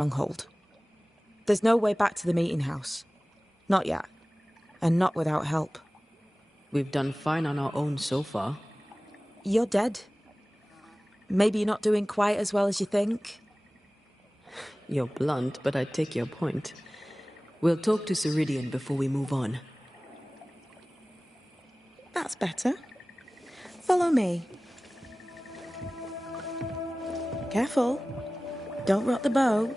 stronghold. There's no way back to the meeting house. Not yet. And not without help. We've done fine on our own so far. You're dead. Maybe you're not doing quite as well as you think. You're blunt, but I take your point. We'll talk to Ceridian before we move on. That's better. Follow me. Careful. Don't rock the boat.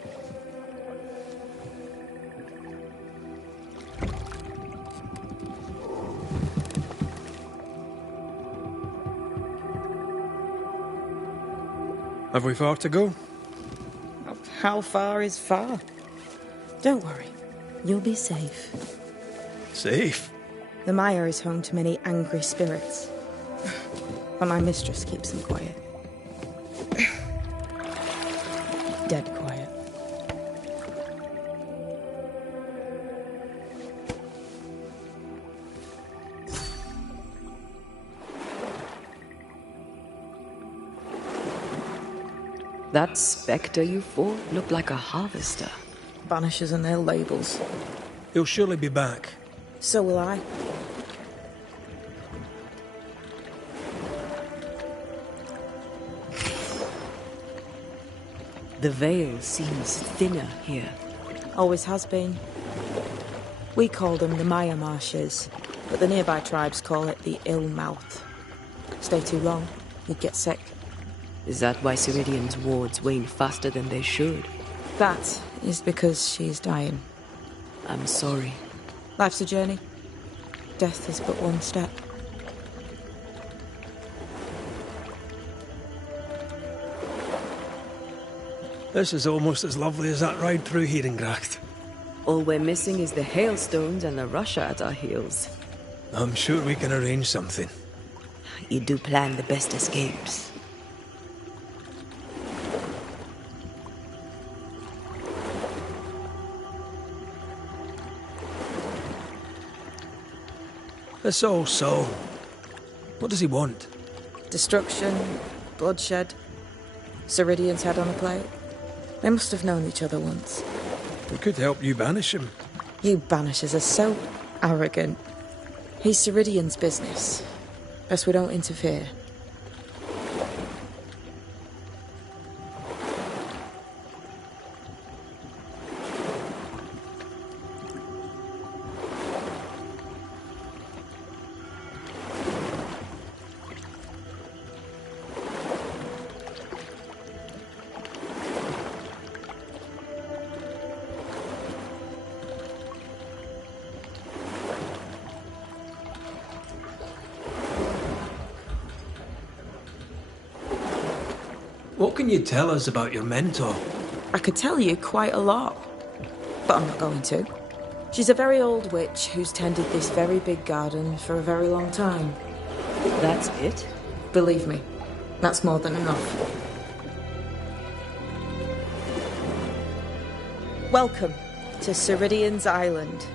Have we far to go? How far is far? Don't worry. You'll be safe. Safe? The Mire is home to many angry spirits. But my mistress keeps them quiet. Dead quiet. That spectre you fought looked like a harvester. Banishers and their labels. He'll surely be back. So will I. The veil seems thinner here. Always has been. We call them the Maya Marshes, but the nearby tribes call it the Ill Mouth. Stay too long, you'd get sick. Is that why Ceridian's wards wane faster than they should? That is because she's dying. I'm sorry. Life's a journey. Death is but one step. This is almost as lovely as that ride through Herengracht. All we're missing is the hailstones and the Russia at our heels. I'm sure we can arrange something. You do plan the best escapes. This all so. What does he want? Destruction, bloodshed. Ceridian's head on a plate. They must have known each other once. We could help you banish him. You Banishers are so arrogant. He's Ceridian's business. Best we don't interfere. What can you tell us about your mentor? I could tell you quite a lot, but I'm not going to. She's a very old witch who's tended this very big garden for a very long time. That's it? Believe me, that's more than enough. Welcome to Ceridian's Island.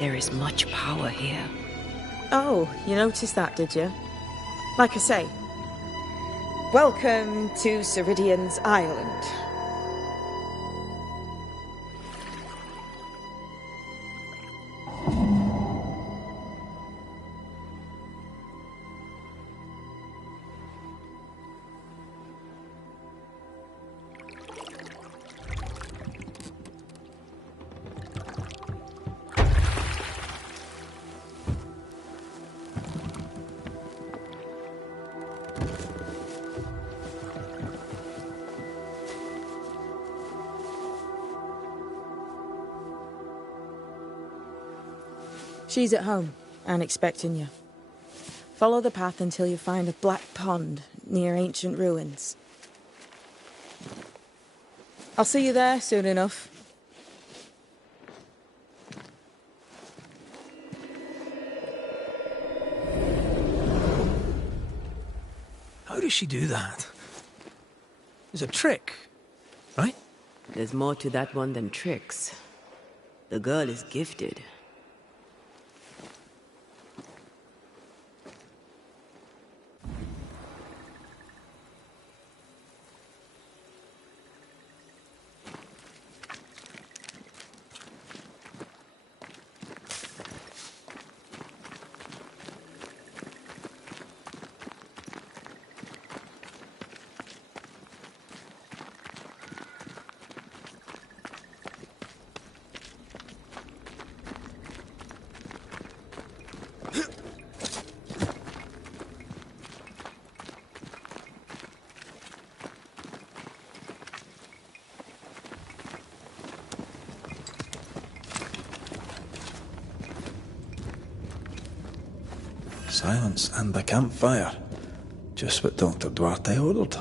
There is much power here. Oh, you noticed that, did you? Like I say, welcome to Ceridian's Island. She's at home and expecting you. Follow the path until you find a black pond near ancient ruins. I'll see you there soon enough. How does she do that? It's a trick, right? There's more to that one than tricks. The girl is gifted. Silence and the campfire. Just what Dr. Duarte ordered.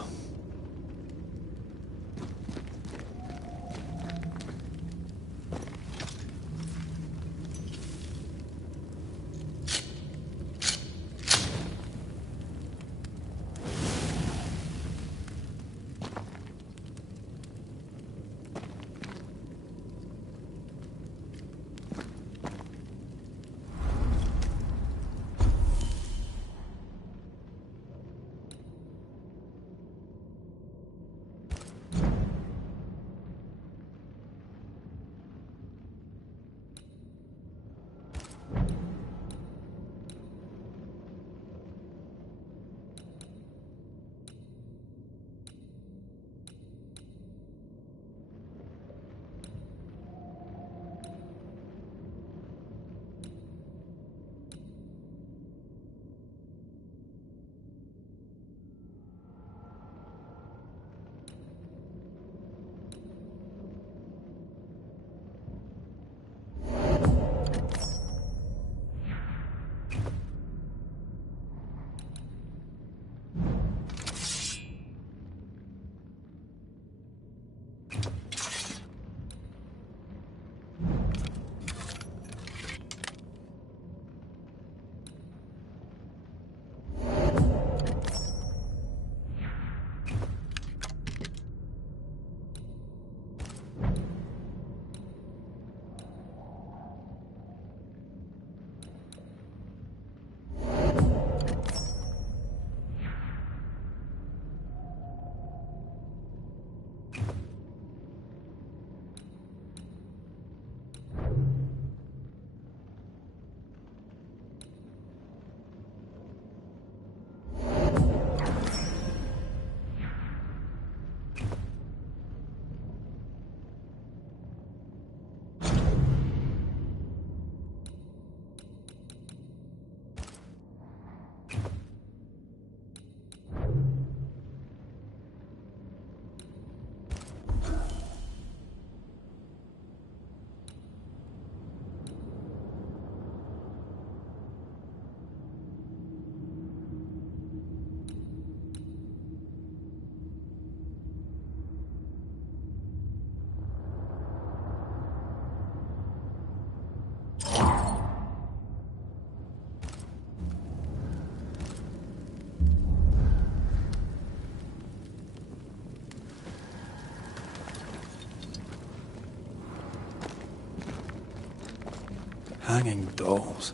Hanging dolls.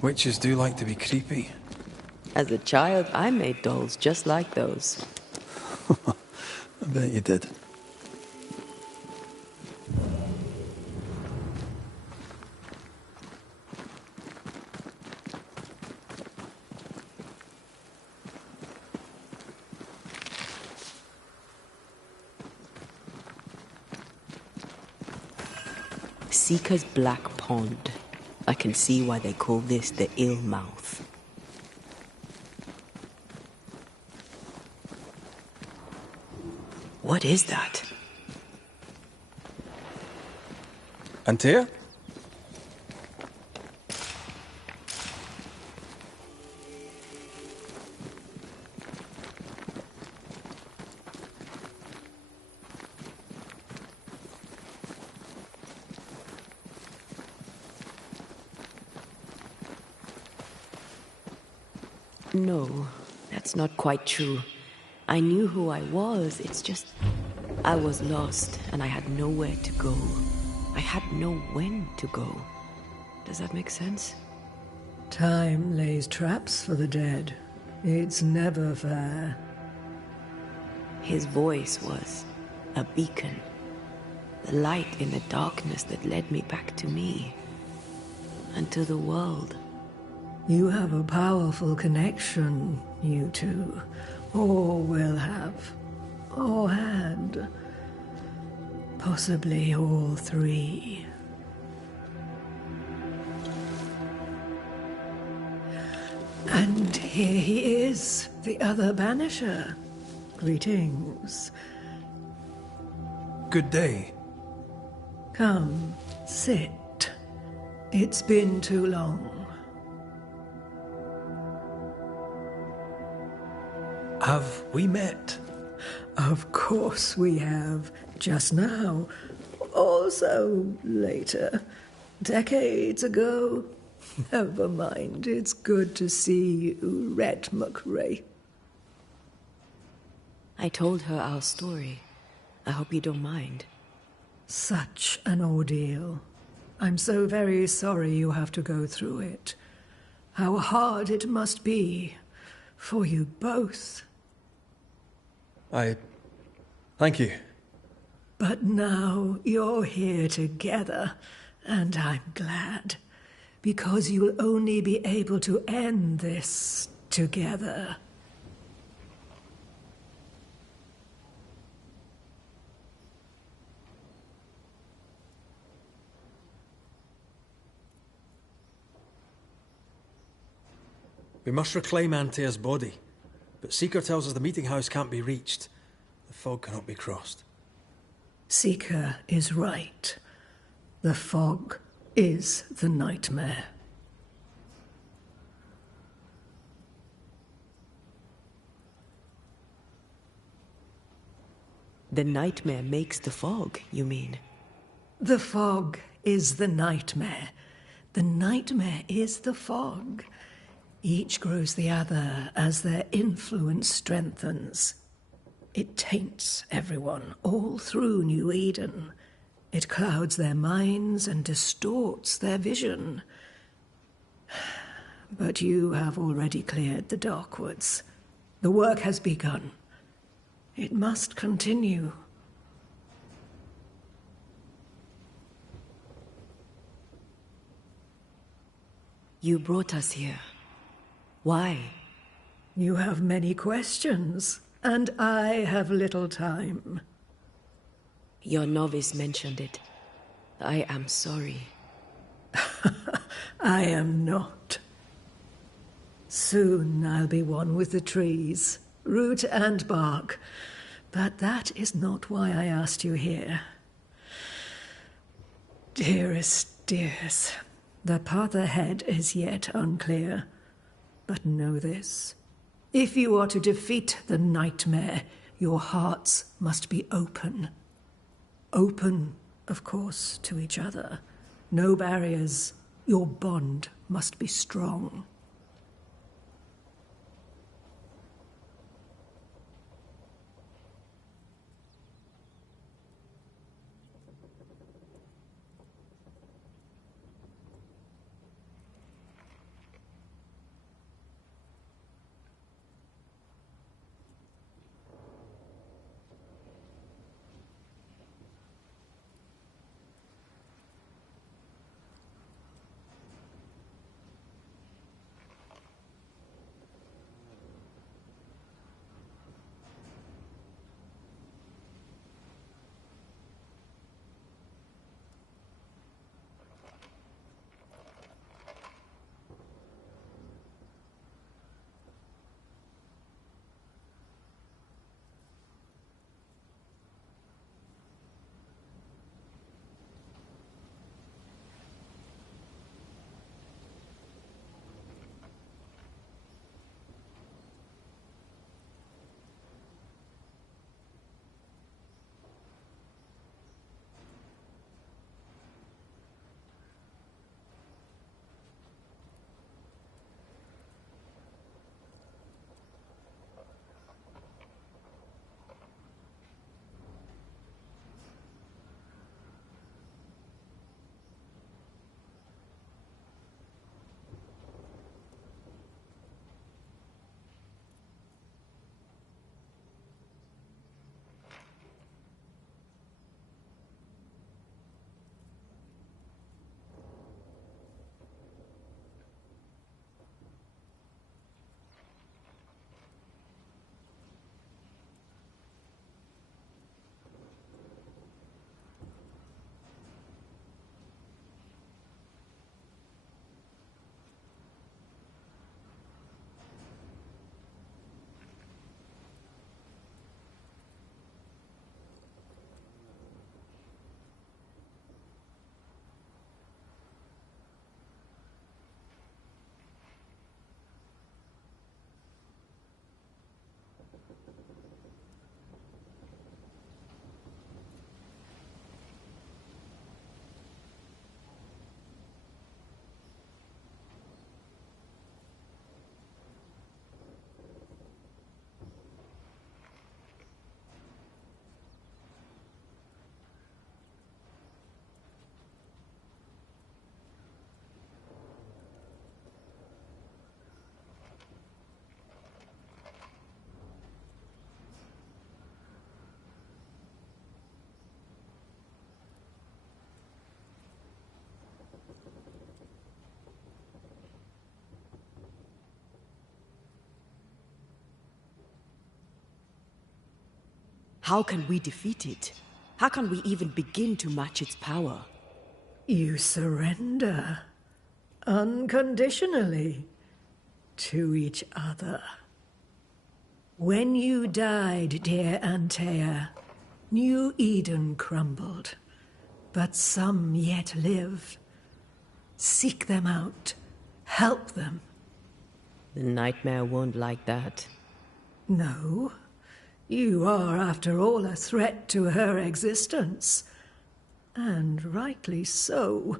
Witches do like to be creepy. As a child, I made dolls just like those. I bet you did. Seeker's Black Pond. I can see why they call this the Ill Mouth. What is that? Antea? No, that's not quite true. I knew who I was, it's just... I was lost, and I had nowhere to go. I had no when to go. Does that make sense? Time lays traps for the dead. It's never fair. His voice was a beacon. The light in the darkness that led me back to me. And to the world. You have a powerful connection, you two. Or will have. Or had. Possibly all three. And here he is, the other Banisher. Greetings. Good day. Come, sit. It's been too long. Have we met? Of course we have. Just now. Also later. Decades ago. Never mind. It's good to see you, Red McRae. I told her our story. I hope you don't mind. Such an ordeal. I'm so very sorry you have to go through it. How hard it must be for you both. Thank you. But now you're here together, and I'm glad. Because you'll only be able to end this together. We must reclaim Antea's body, but Seeker tells us the meeting house can't be reached. The fog cannot be crossed. Seeker is right. The fog is the nightmare. The nightmare makes the fog, you mean? The fog is the nightmare. The nightmare is the fog. Each grows the other as their influence strengthens. It taints everyone all through New Eden. It clouds their minds and distorts their vision. But you have already cleared the Darkwoods. The work has begun. It must continue. You brought us here. Why? You have many questions, and I have little time. Your novice mentioned it. I am sorry. I am not. Soon I'll be one with the trees, root and bark. But that is not why I asked you here. Dearest dears, the path ahead is yet unclear. But know this. If you are to defeat the nightmare, your hearts must be open. Open, of course, to each other. No barriers. Your bond must be strong. How can we defeat it? How can we even begin to match its power? You surrender unconditionally to each other. When you died, dear Antea, New Eden crumbled, but some yet live. Seek them out. Help them. The nightmare won't like that. No. You are, after all, a threat to her existence. And rightly so.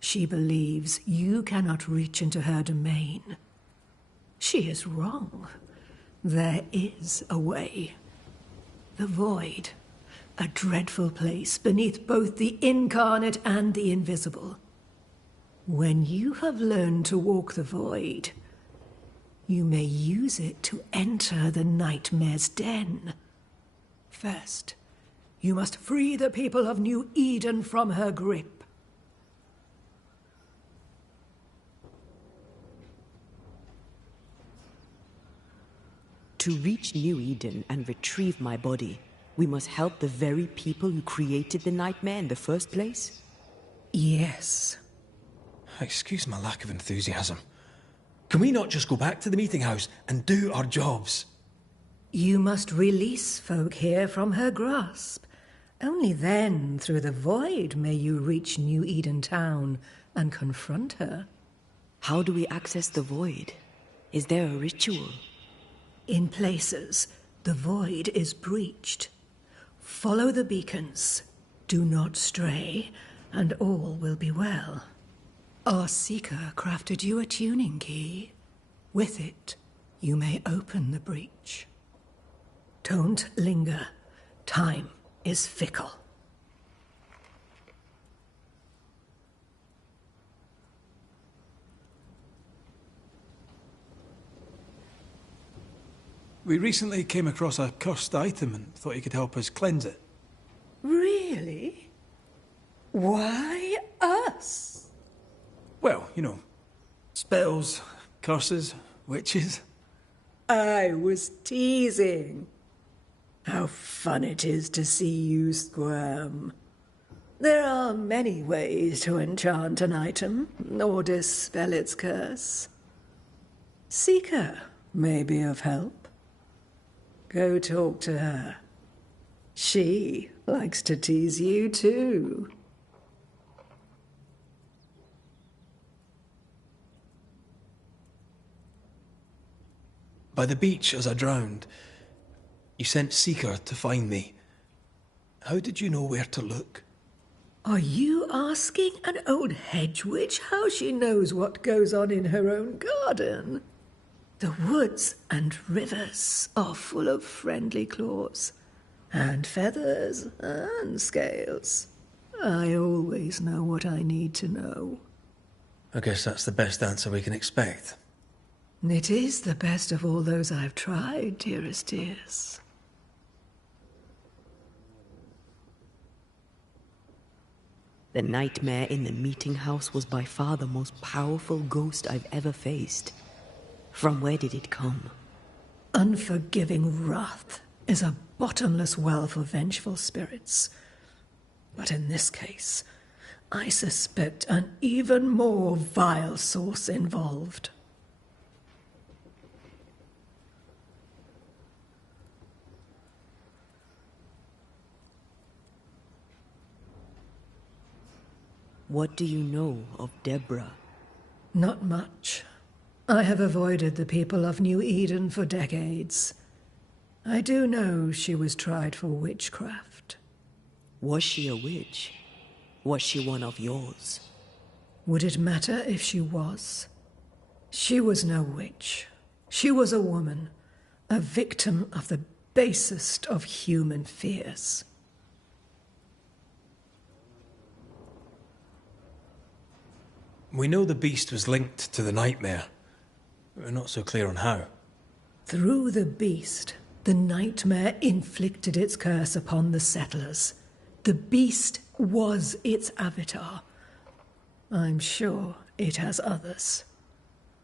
She believes you cannot reach into her domain. She is wrong. There is a way. The void. A dreadful place beneath both the incarnate and the invisible. When you have learned to walk the void, you may use it to enter the nightmare's den. First, you must free the people of New Eden from her grip. To reach New Eden and retrieve my body, we must help the very people who created the nightmare in the first place? Yes. Excuse my lack of enthusiasm. Can we not just go back to the meeting house and do our jobs? You must release folk here from her grasp. Only then, through the void, may you reach New Eden town and confront her. How do we access the void? Is there a ritual? In places, the void is breached. Follow the beacons. Do not stray, and all will be well. Our seeker crafted you a tuning key. With it, you may open the breach. Don't linger. Time is fickle. We recently came across a cursed item and thought you could help us cleanse it. Really? Why us? Well, you know, spells, curses, witches. I was teasing. How fun it is to see you squirm. There are many ways to enchant an item, or dispel its curse. Seeker may be of help. Go talk to her. She likes to tease you too. By the beach as I drowned, you sent Seeker to find me. How did you know where to look? Are you asking an old hedge witch how she knows what goes on in her own garden? The woods and rivers are full of friendly claws, and feathers and scales. I always know what I need to know. I guess that's the best answer we can expect. It is the best of all those I've tried, dearest dears. The nightmare in the meeting house was by far the most powerful ghost I've ever faced. From where did it come? Unforgiving wrath is a bottomless well for vengeful spirits. But in this case, I suspect an even more vile source involved. What do you know of Deborah? Not much. I have avoided the people of New Eden for decades. I do know she was tried for witchcraft. Was she a witch? Was she one of yours? Would it matter if she was? She was no witch. She was a woman, a victim of the basest of human fears. We know the beast was linked to the nightmare. We're not so clear on how. Through the beast, the nightmare inflicted its curse upon the settlers. The beast was its avatar. I'm sure it has others.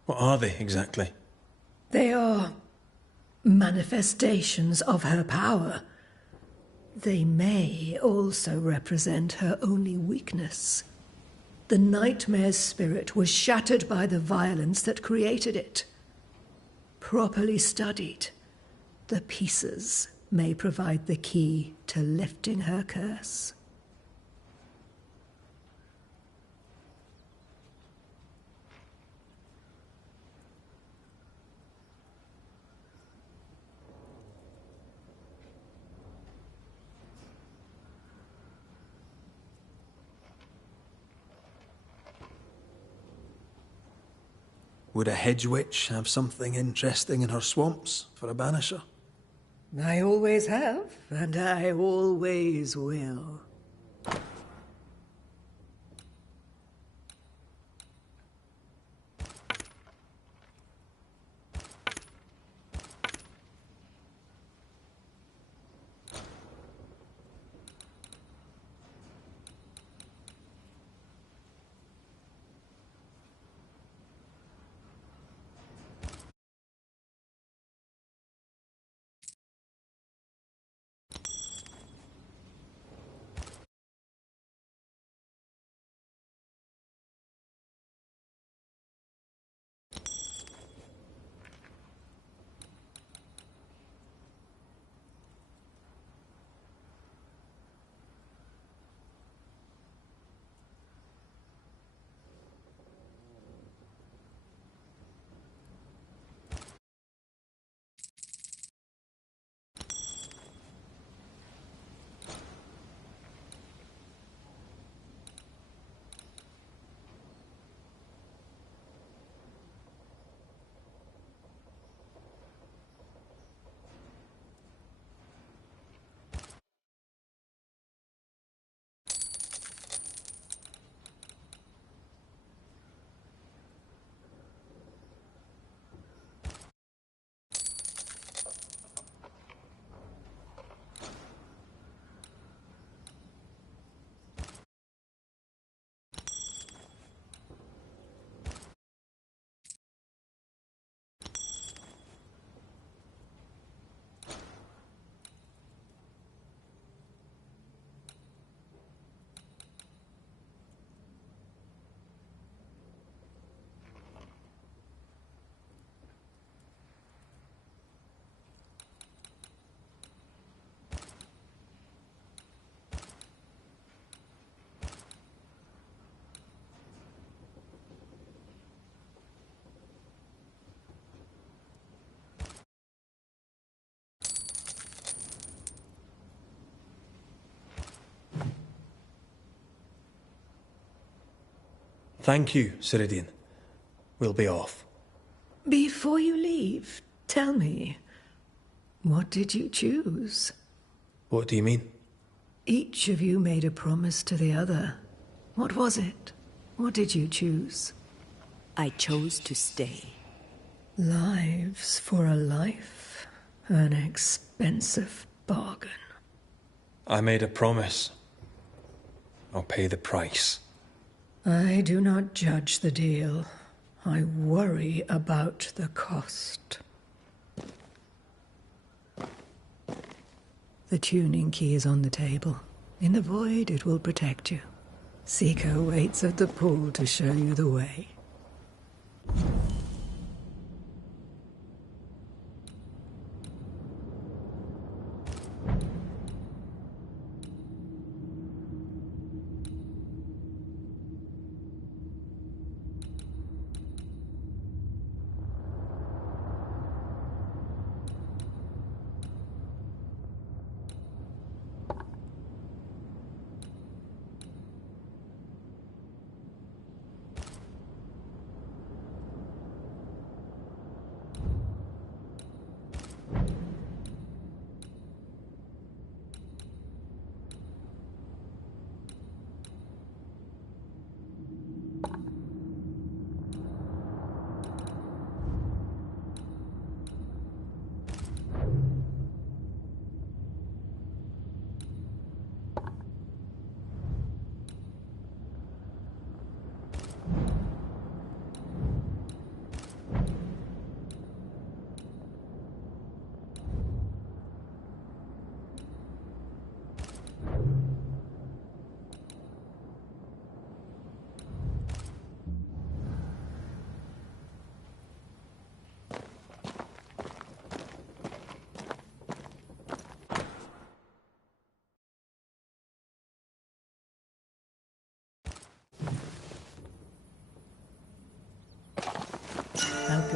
What are they exactly? They are manifestations of her power. They may also represent her only weakness. The nightmare's spirit was shattered by the violence that created it. Properly studied, the pieces may provide the key to lifting her curse. Would a hedge witch have something interesting in her swamps for a banisher? I always have, and I always will. Thank you, Ceridian. We'll be off. Before you leave, tell me, what did you choose? What do you mean? Each of you made a promise to the other. What was it? What did you choose? I chose to stay. Lives for a life. An expensive bargain. I made a promise. I'll pay the price. I do not judge the deal. I worry about the cost. The tuning key is on the table. In the void, it will protect you. Seeker waits at the pool to show you the way.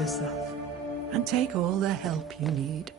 yourself, and take all the help you need.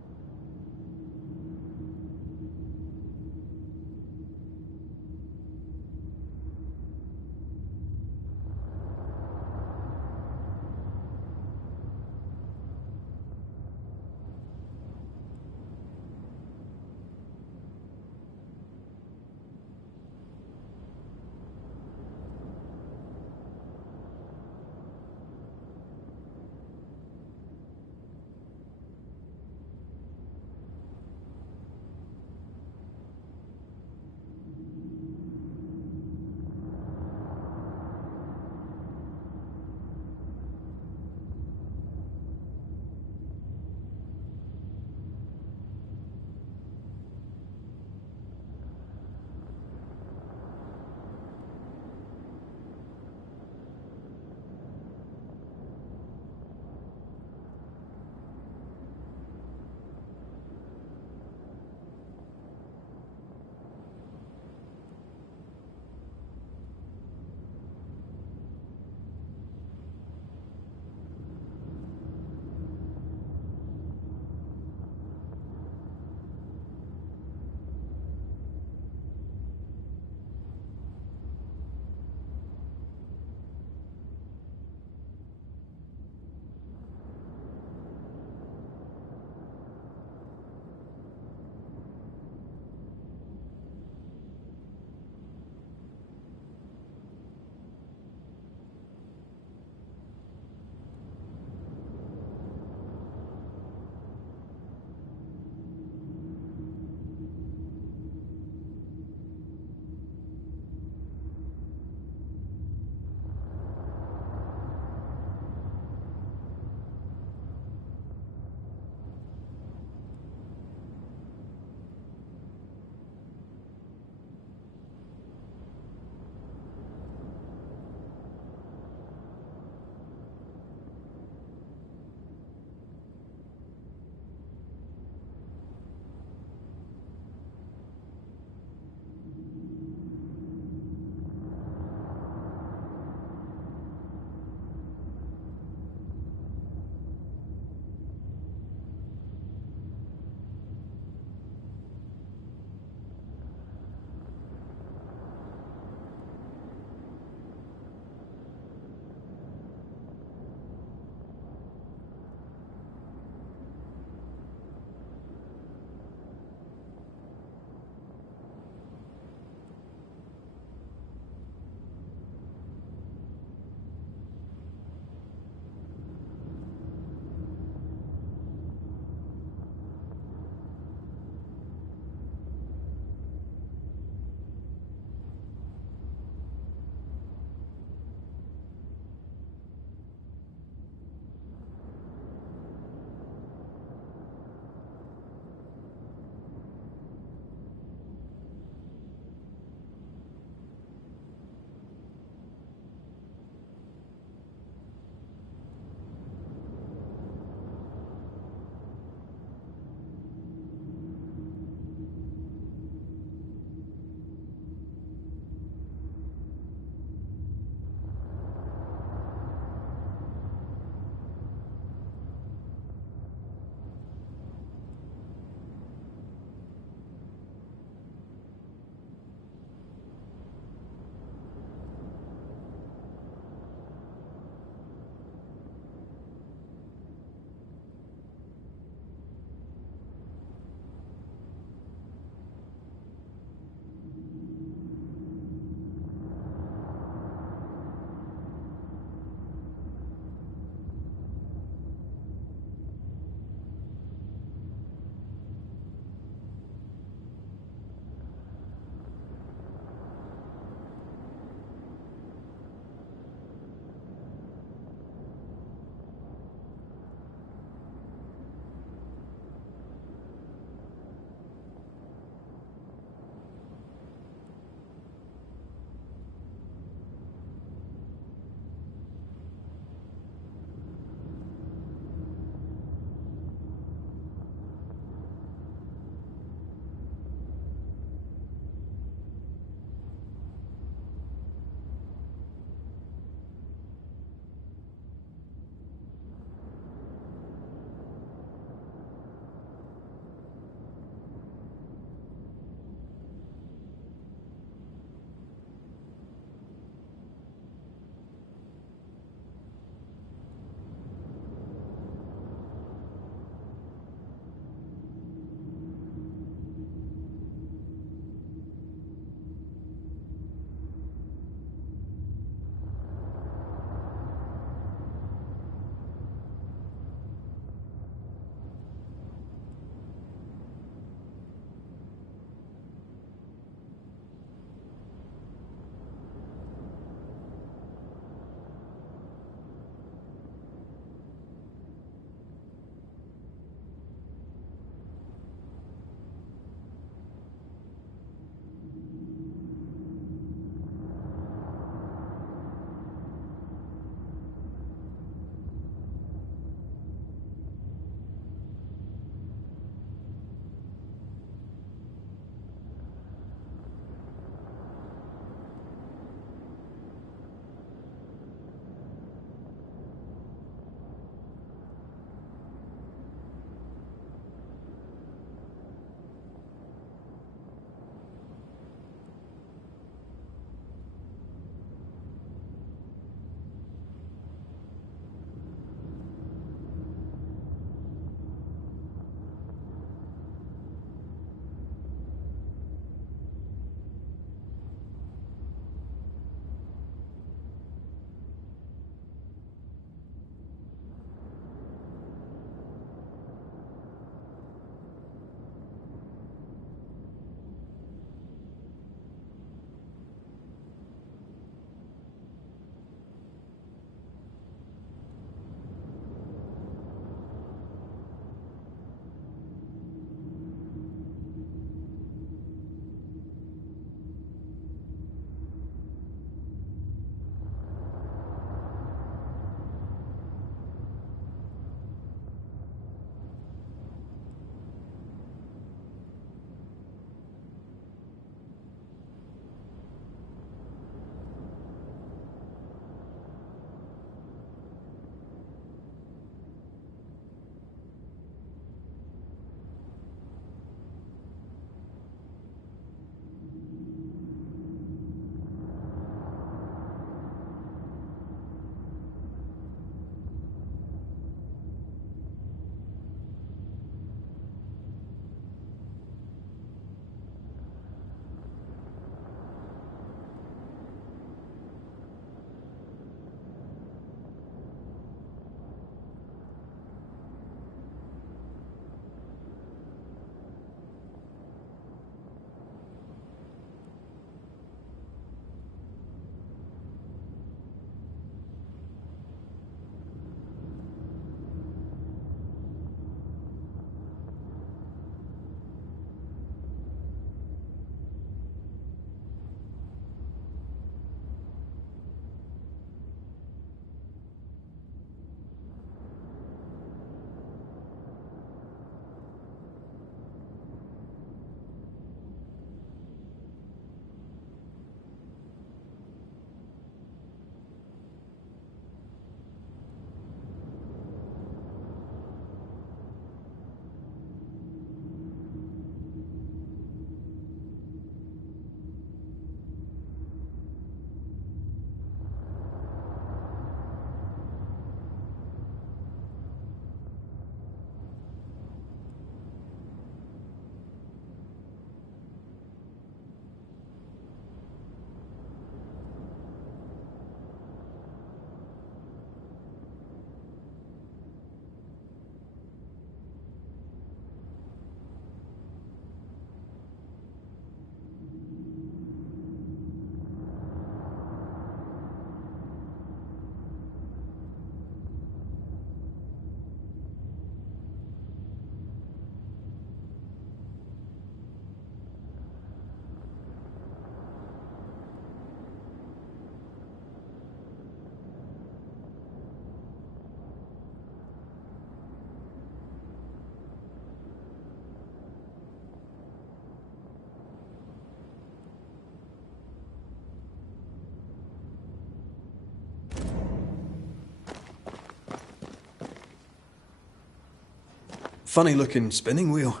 Funny looking spinning wheel.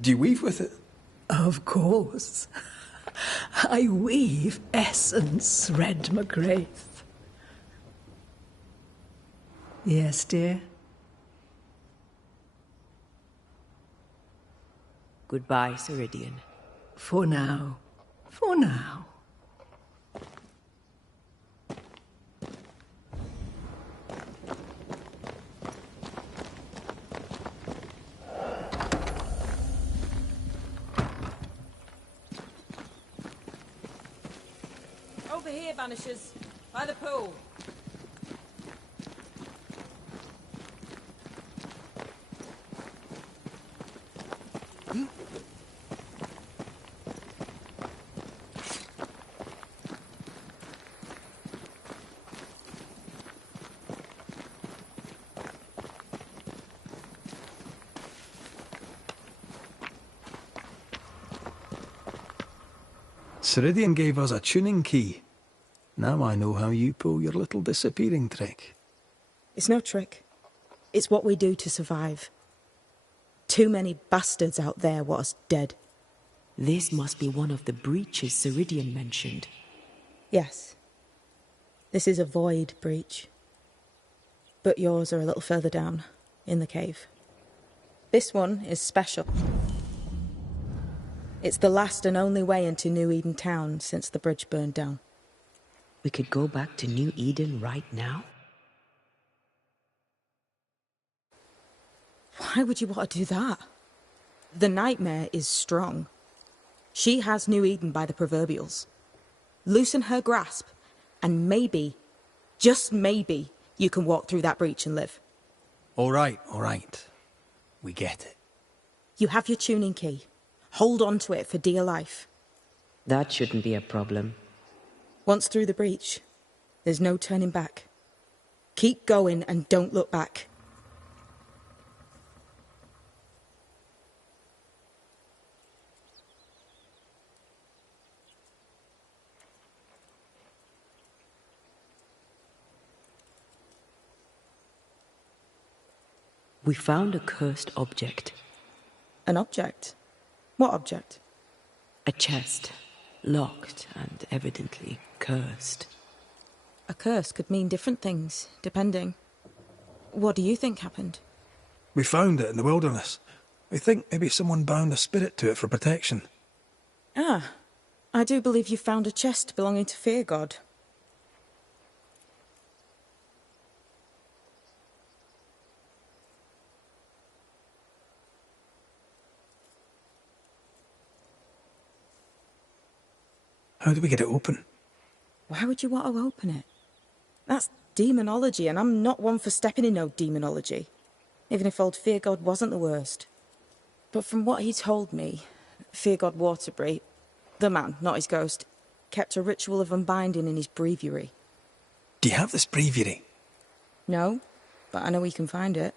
Do you weave with it? Of course. I weave essence, Red McGrath. Yes, dear? Goodbye, Ceridian. For now. For now. Over here, Banishers. By the pool. Ceridian gave us a tuning key. Now I know how you pull your little disappearing trick. It's no trick. It's what we do to survive. Too many bastards out there want us dead. This must be one of the breaches Ceridian mentioned. Yes. This is a void breach. But yours are a little further down, in the cave. This one is special. It's the last and only way into New Eden town since the bridge burned down. We could go back to New Eden right now? Why would you want to do that? The nightmare is strong. She has New Eden by the proverbials. Loosen her grasp, and maybe, just maybe, you can walk through that breach and live. All right. We get it. You have your tuning key. Hold on to it for dear life. That shouldn't be a problem. Once through the breach, there's no turning back. Keep going and don't look back. We found a cursed object. An object? What object? A chest, locked and evidently cursed. A curse could mean different things, depending. What do you think happened? We found it in the wilderness. We think maybe someone bound a spirit to it for protection. Ah, I do believe you found a chest belonging to Fear God. How do we get it open? Why would you want to open it? That's demonology, and I'm not one for stepping in no demonology. Even if old Fear God wasn't the worst. But from what he told me, Fear God Waterbury, the man, not his ghost, kept a ritual of unbinding in his breviary. Do you have this breviary? No, but I know he can find it.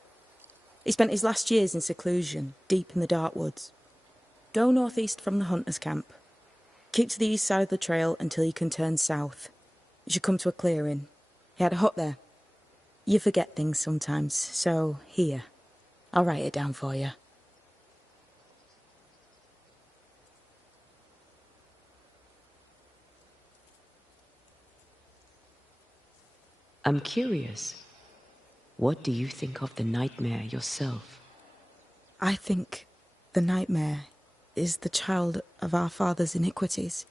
He spent his last years in seclusion, deep in the dark woods. Go northeast from the hunters' camp. Keep to the east side of the trail until you can turn south. You should come to a clearing. He had a hut there. You forget things sometimes, so here. I'll write it down for you. I'm curious. What do you think of the nightmare yourself? I think the nightmare is the child of our father's iniquities.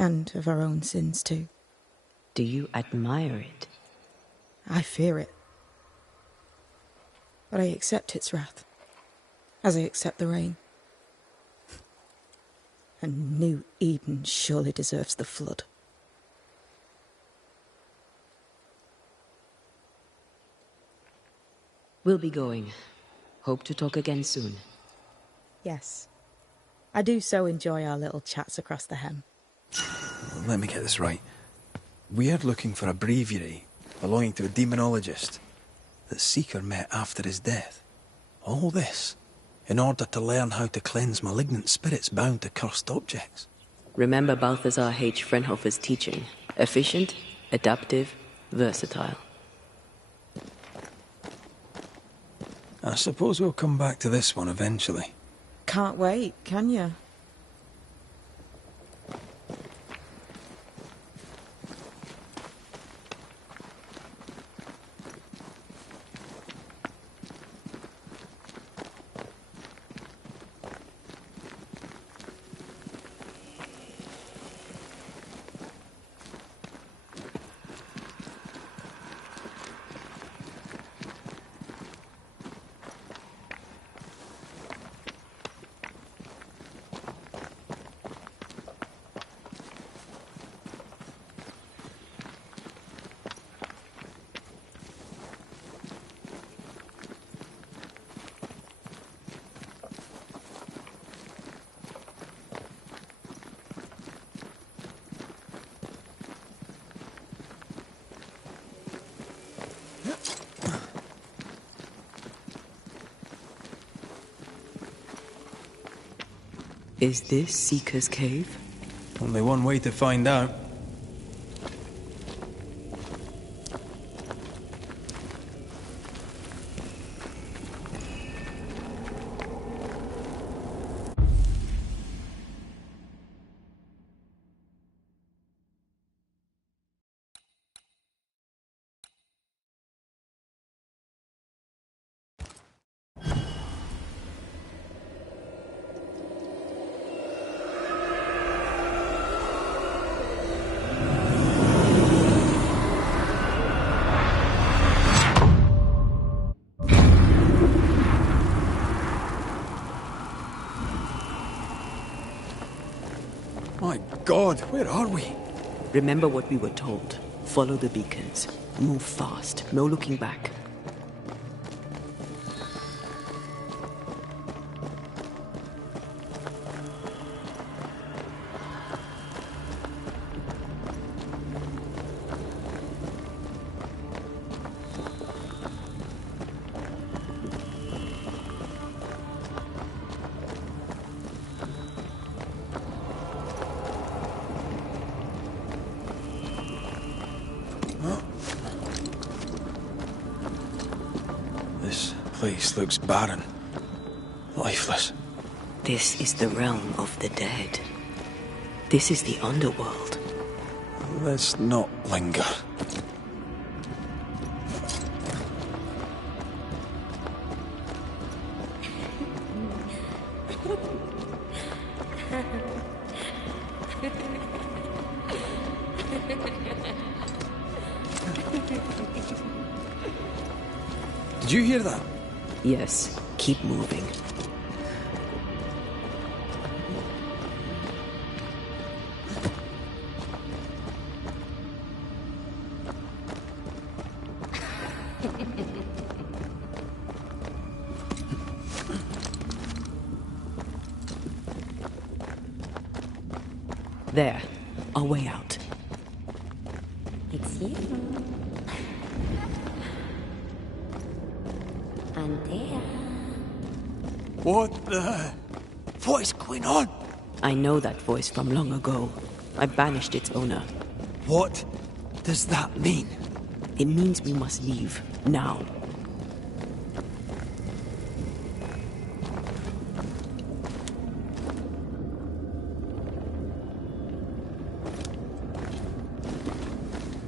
And of our own sins, too. Do you admire it? I fear it. But I accept its wrath, as I accept the rain. And New Eden surely deserves the flood. We'll be going. Hope to talk again soon. Yes. I do so enjoy our little chats across the hem. Let me get this right. We're looking for a breviary belonging to a demonologist that Seeker met after his death. All this in order to learn how to cleanse malignant spirits bound to cursed objects. Remember Balthazar H. Frenhofer's teaching. Efficient, adaptive, versatile. I suppose we'll come back to this one eventually. Can't wait, can you? Is this Seeker's Cave? Only one way to find out. My God, where are we? Remember what we were told. Follow the beacons. Move fast. No looking back. This place looks barren. Lifeless. This is the realm of the dead. This is the underworld. Let's not linger. Did you hear that? Yes, keep moving. There, our way out. It's you. And there. What is going on? I know that voice from long ago. I banished its owner. What does that mean? It means we must leave, now.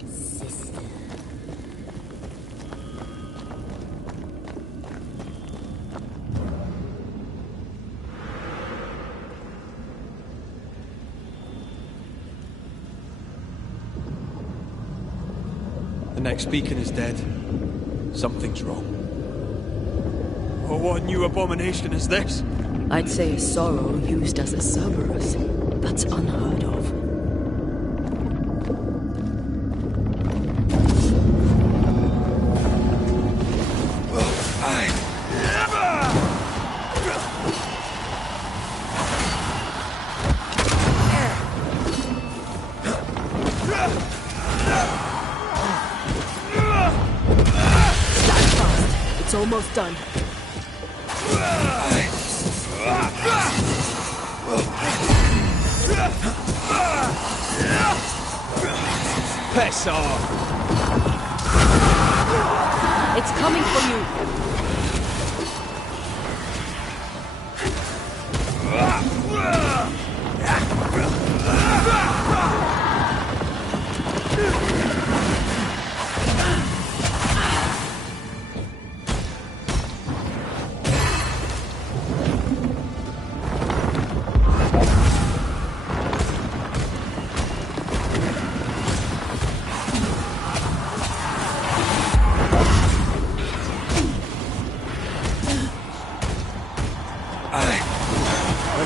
Sister. The next beacon is dead. Something's wrong. Oh, what new abomination is this? I'd say a sorrow used as a Cerberus. That's unheard of. Stand fast. It's almost done. Piss off! It's coming for you.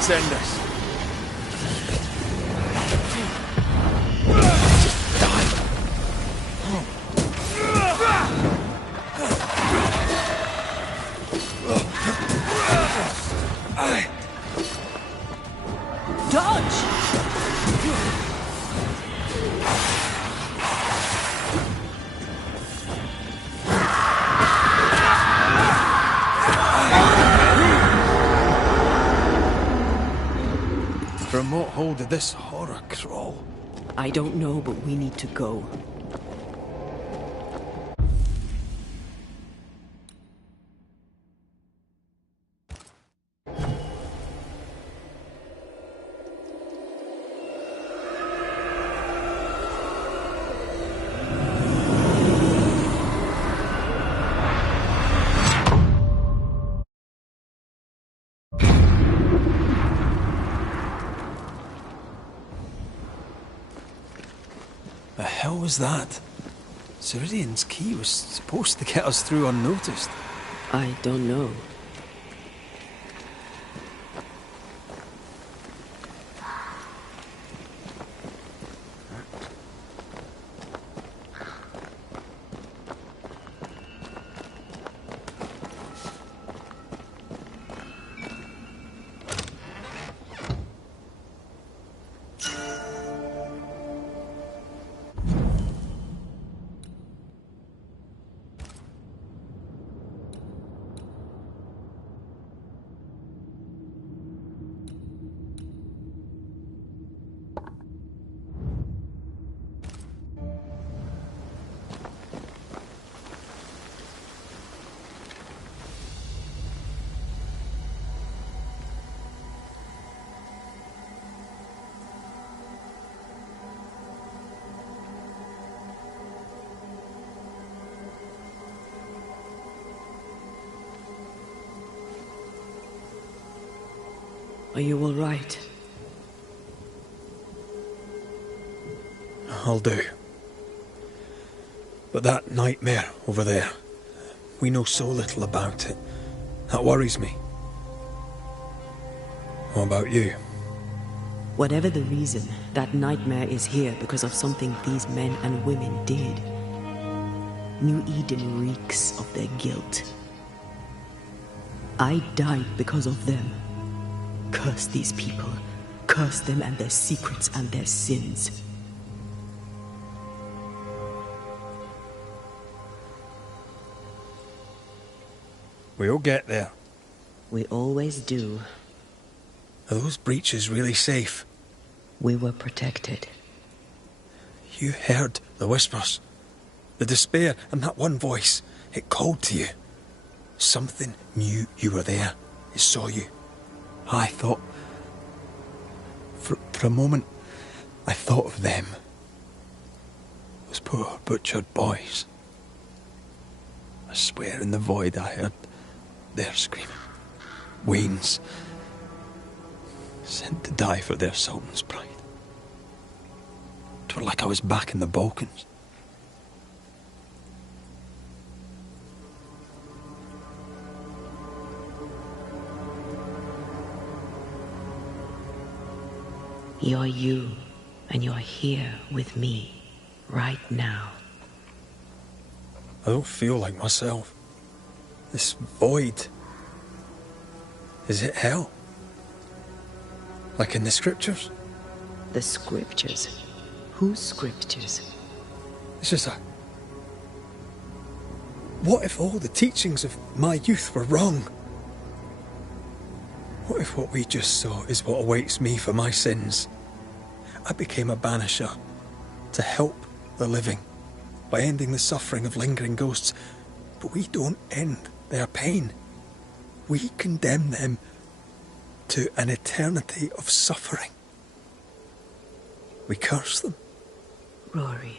Let's end this. From what hole did this horror crawl? I don't know, but we need to go. The hell was that? Ceridian's key was supposed to get us through unnoticed. I don't know. Are you all right? I'll do. But that nightmare over there, we know so little about it. That worries me. What about you? Whatever the reason, that nightmare is here because of something these men and women did. New Eden reeks of their guilt. I died because of them. Curse these people. Curse them and their secrets and their sins. We'll get there. We always do. Are those breaches really safe? We were protected. You heard the whispers, the despair, and that one voice. It called to you. Something knew you were there. It saw you. I thought... For a moment, I thought of them. Those poor butchered boys. I swear in the void I heard their screaming. Wains. Sent to die for their Sultan's pride. It was like I was back in the Balkans. You're you, and you're here with me, right now. I don't feel like myself. This void. Is it hell? Like in the scriptures? The scriptures? Whose scriptures? It's just a... What if all the teachings of my youth were wrong? What if what we just saw is what awaits me for my sins? I became a banisher to help the living by ending the suffering of lingering ghosts, but we don't end their pain. We condemn them to an eternity of suffering. We curse them. Rory,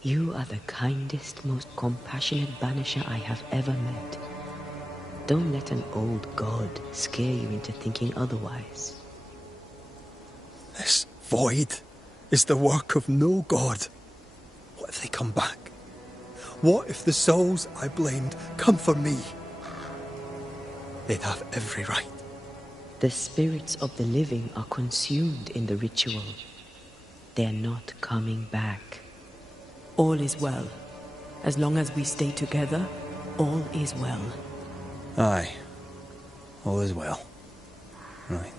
you are the kindest, most compassionate banisher I have ever met. Don't let an old god scare you into thinking otherwise. This void is the work of no god. What if they come back? What if the souls I blamed come for me? They'd have every right. The spirits of the living are consumed in the ritual. They're not coming back. All is well. As long as we stay together, all is well. Aye. All is well. Right.